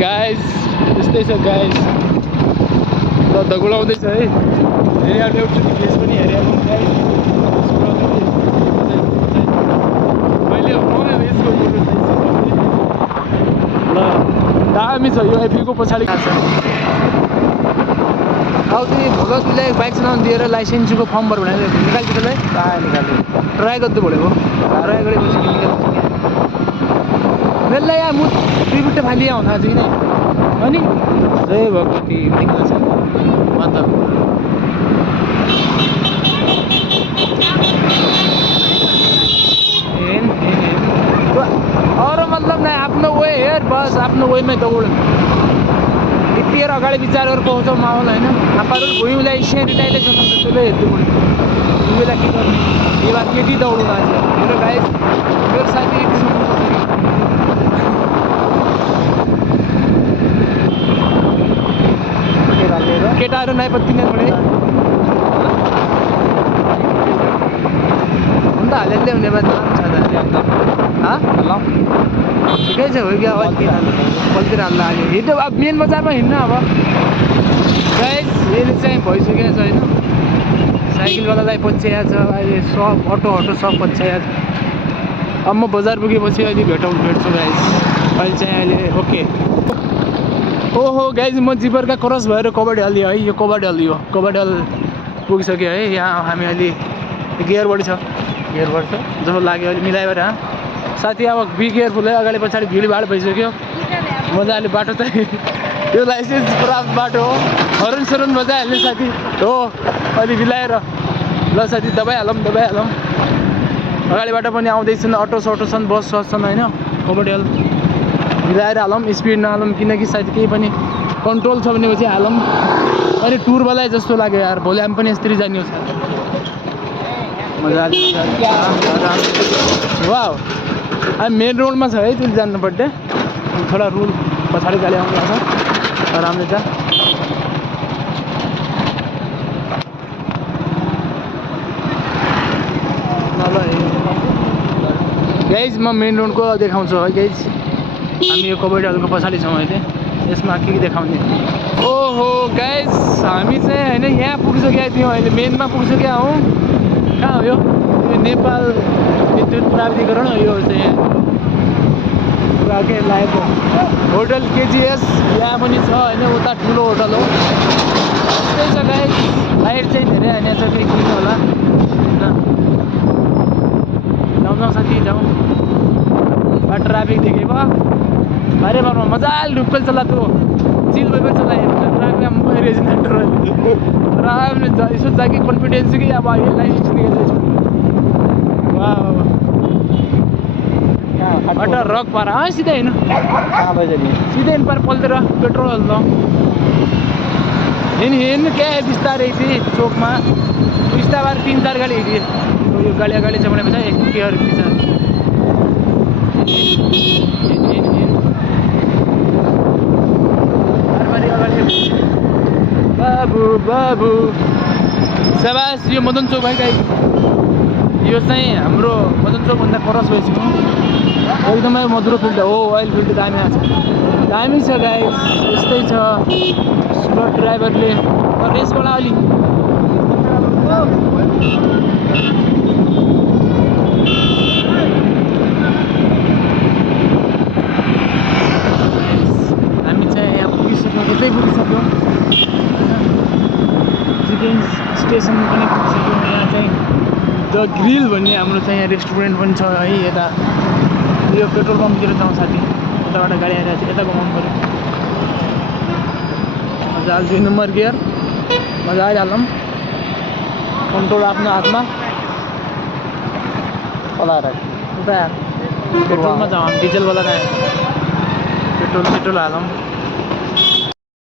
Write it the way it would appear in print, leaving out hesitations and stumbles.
guys त्यस्तै छ guys दगुलाउँदैछ है हेरिहाल्नु एउटा फेस पनि हेरिहाल्नु गाइस मैले यसको फोटो ल दामी छ यो एफीको पछाडि छ अब तिमी भगतले बाइक चलाउनु दिएर लाइसेन्सको फर्म भर भनेर निकाल्छ त्यसलाई कहाँ निकाल्नु ट्राई गर्दै बोलेको ट्राई गरेपछि निकाल्छ मेला यहाँ मुख दुई बुट्टे फालिया हुन आज किन अनि जय भगवती निकाल्छ मतलब और मतलब नहीं आफ्नो वे हेर बस आफ्नो वेमै दौड यतिखेर अगाडि विचार गरेर पाउँछ माहौल होइन आफूहरू भुइँलाई सेनिटाइजेसन हुन्छ त्यसले हेर्दै पऱ्यो भुइँलाई के गर्ने यो बार केटी दौडौँ आज मेरो गाइस मेरो साथी केटाहरू नै पत्तिने पढे अन्त हालेले हुने बात छ ठिकै छ हो क्या कतितिर हाल्दा आयो हिँड्नु अब मेन बजारमा हिँड्नु अब गाइस यसले चाहिँ भइसकेको छ होइन साइकलवालालाई पछ्याएको छ अहिले सब अटो सब पछ्याएको छ अब म बजार पुगेपछि अहिले भेट्छु गाइस अहिले चाहिँ अहिले ओके ओहो गाइस म जिबरका क्रस भएर कबड्डी हाल्यो है यो कबड्डी हाल्यो कबड्डी हाल पुगिसक्यो है यहाँ हामी अहिले गियरबडी छ गियरबड छ जस्तो लाग्यो अहिले मिलाएर साथी अब बी केयरफुल है अगाडि पछाडि भिडभाड भइसक्यो मजाले बाटो चाहिँ यो लाइसेन्स प्राप्त बाटो हो हरन सरन बजाइहाल्ने साथी हो अलि मिलाएर ल साथी दबाइहालौँ अगाडिबाट पनि आउँदैछन् अटो छन् बस छन् होइन कबड्डी हाल मिलाएर हालौँ स्पिड नहालौँ किनकि साथी केही पनि कन्ट्रोल छ भनेपछि हालौँ अनि टुरवाला जस्तो लाग्यो यार भोलि हामी पनि यसरी जाने हो मजाले वाउ हामी मेन रोडमा छ है त्यसले जानु पर्ने थोडा रुल पछाडि गाडी आउनुपर्छ आरामले जा ल गाइज म मेन रोडको देखाउँछु है गाइज हामी यो कबड्डी हलको पछाडि छौँ अहिले यसमा के देखाउने ओहो गाइज हामी चाहिँ होइन यहाँ पुगिसकेका थियौँ अहिले मेनमा पुगिसकेका हौँ कहाँ हो यो नेपाल विद्युत प्राधिकरण यो चाहिँ पुरा के लागेको होटल केजिएस यहाँ पनि छ होइन उता ठुलो होटल हो त्यस्तै छ गाइस लाइट चाहिँ धेरै हानेको छ केही किन होला जाउँ साथी जाउँ बाटो ट्राफिक देखेको बारे बारमा मजाले ढुक्कल चला तँ चिल भएर चलायो ट्राफिक मोबाइल रेजिनेटर आरामले यसो जाके कन्फिडेन्स कि अब अहिले लाइसेन्स निकाल्दैछु वाह रक पारा सिधै होइन सिधै पर पल्टेर पेट्रोल हाल्नु हिँड्नु क्या बिस्तारै थिएँ चोकमा बिस्तार 3-4 गाडी हिँडेँ यो गाडी अगाडि छ भनेपछि एक केयर बिस्तार बाबु सबास यो मदन चोक है गाई यो चाहिँ हाम्रो मदन चोकभन्दा क्रस भइसक्यो एकदमै मधुरो फिल्ड हो ओइल फिल्ड दामी आएको छ दामी छ गाई यस्तै छ स्लट ड्राइभरले रेसबाट अलि हामी चाहिँ यहाँ पुगिसक्यौँ यतै पुगिसक्यौँ चिकन स्टेसन पनि पुगिसक्यौँ यहाँ चाहिँ द ग्रिल भन्ने हाम्रो चाहिँ यहाँ रेस्टुरेन्ट पनि छ है यता यो पेट्रोल पम्पतिर जाउँ साथी यताबाट गाडी आइरहेको छ यता घुमाउनु पऱ्यो मजाले 2 नम्बर गियर मजाले हालौँ कन्ट्रोल आफ्नो हातमा उता पेट्रोलमा जाउँ डिजलवाला पेट्रोल हालौँ